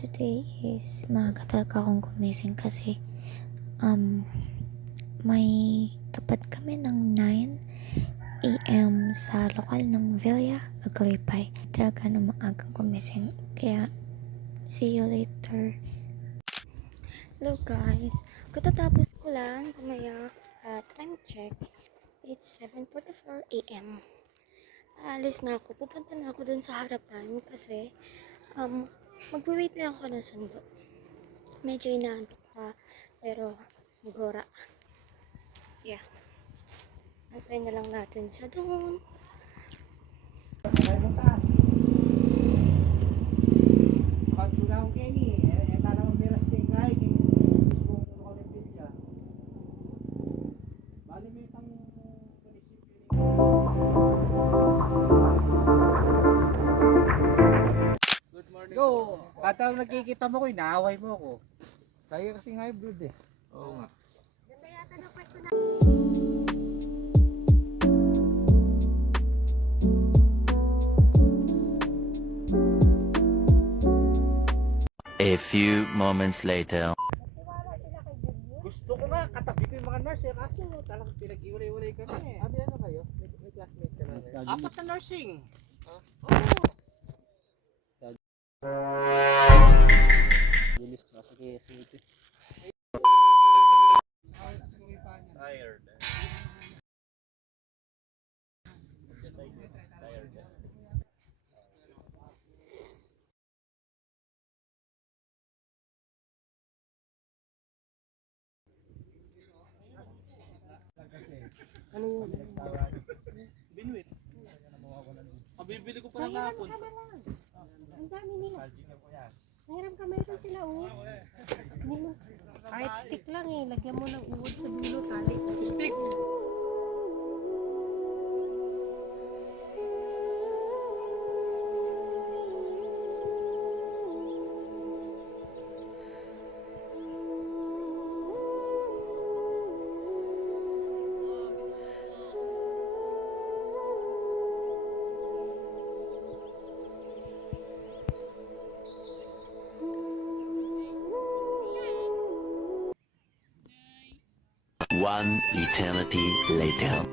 today is maaga talaga akong gumising kasi may tapat kami ng 9 AM sa lokal ng Villa Aglipay. Talaga na maagang gumising. Kaya, see you later. Hello guys. Katatapos ko lang kumayak at time check. It's 7:44 AM. Alis na ako. Pupunta na ako dun sa harapan kasi magwe-wait na ako ng sundo. Medyo inaantok pa pero magora. Yeah. Antay na lang natin siya doon. Go! Kada nakikita mo ko, inaaway mo ko. Kaya kasing high blood eh. Oo nga. Ganda yata na pwesto na. A few moments later. Gusto ko nga, katabi ko yung mga nurse eh. Kaso talagang pinag-iwalay-iwalay kami eh. Abi ano kayo? May classmate ka na rin? Apat na nursing. Bilis na sa KSMT. Tired. Ano yun? Binuit. Bibili ko pa ng hapon. Ang dami nila. Nahiram ka, mayroon sila kahit stick lang eh. Lagyan mo ng uod sa dulo. Tali. Stick! One eternity later.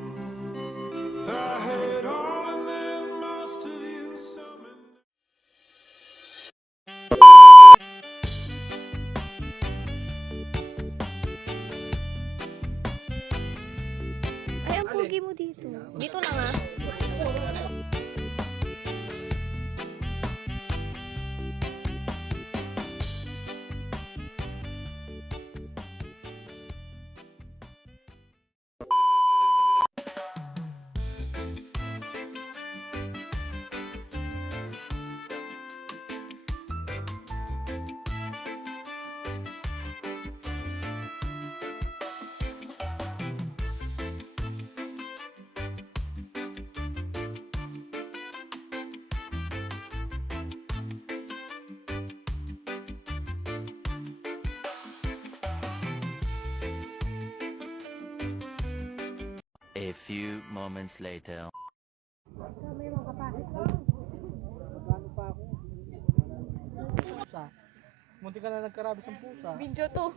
Ay, ang pogi mo dito. Dito lang ah. A few moments later. Pusa. Munti ka na nagkarabis ng pusa. Video to.